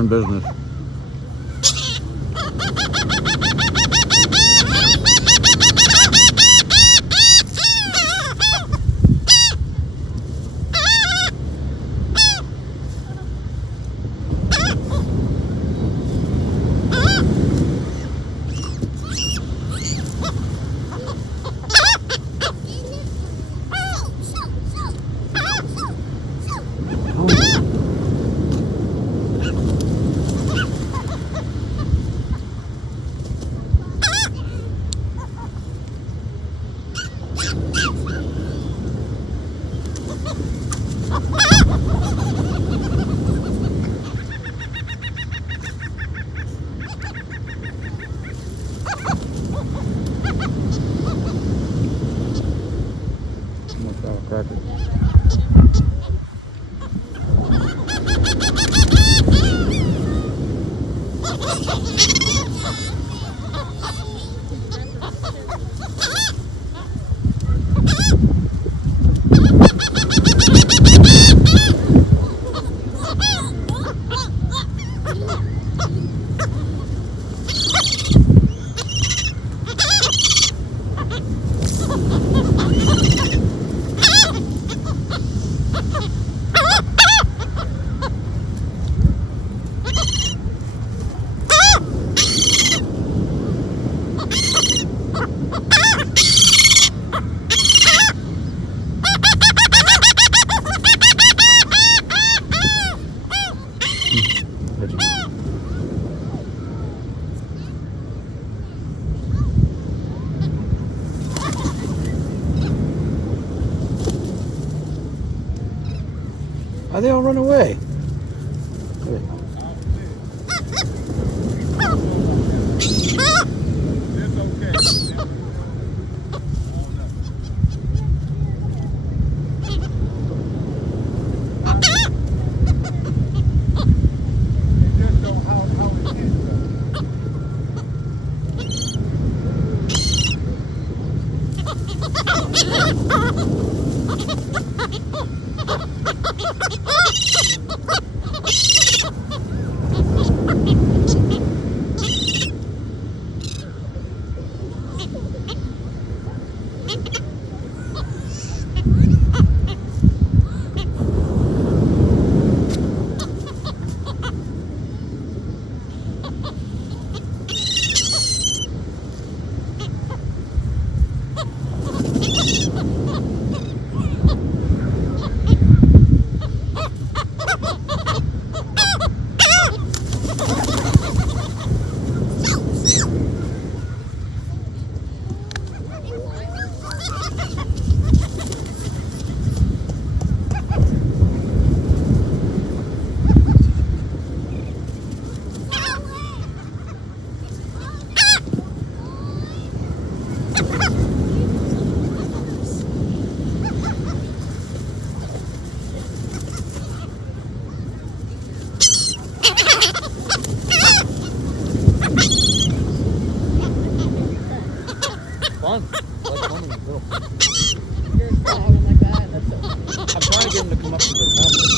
in business. Why'd they all run away? Fun. Like mommy and girl. You're having like that. That's so I'm trying to get him to come up to the mountain.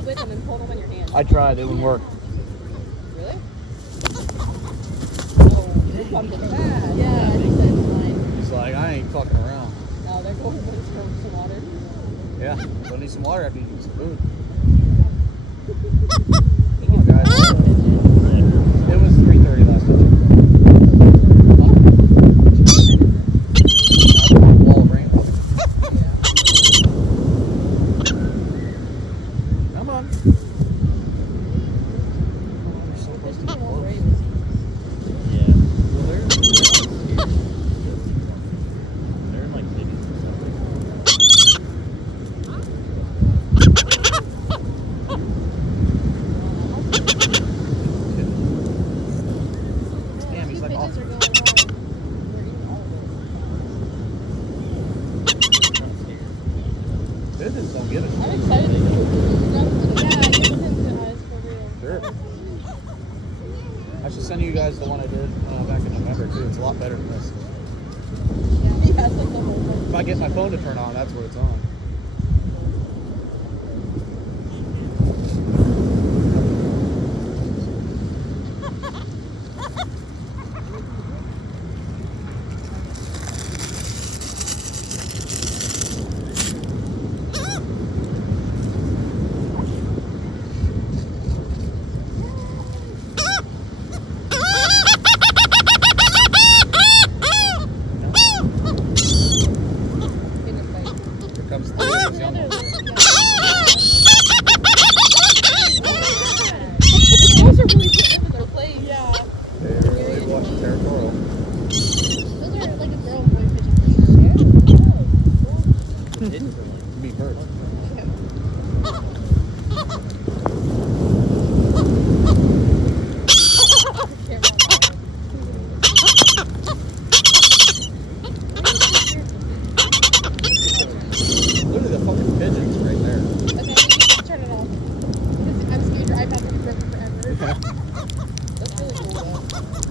get with them and hold them on your hand. I tried. It wouldn't work. Really? Oh, you're pumping fast. Yeah, I think that's fine. He's like, I ain't fucking around. No, they're going for some water. Yeah, they'll need some water after you eat some food. Come on, guys. It was 3:30 last night. Wall of rain. Come on. They're so close to the close. Yeah. Well, they're in like cities or something. Damn, he's like off. Pigeons don't get it. I'm excited to see what yeah, give him to us for real. Sure. I should send you guys the one I did back in November too. It's a lot better than this. Yeah, he has like the whole thing. If I get my phone to turn on, that's what it's on. Here comes the young one. The dogs are really put into their place. Yeah. They're watching territorial. Those are like a girl and boy pigeon for sure. Pigeons are like You mean birds. Literally the fucking pigeons right there. Okay, you turn it off. Because I'm scared your iPad will be broken forever. That's really cool though.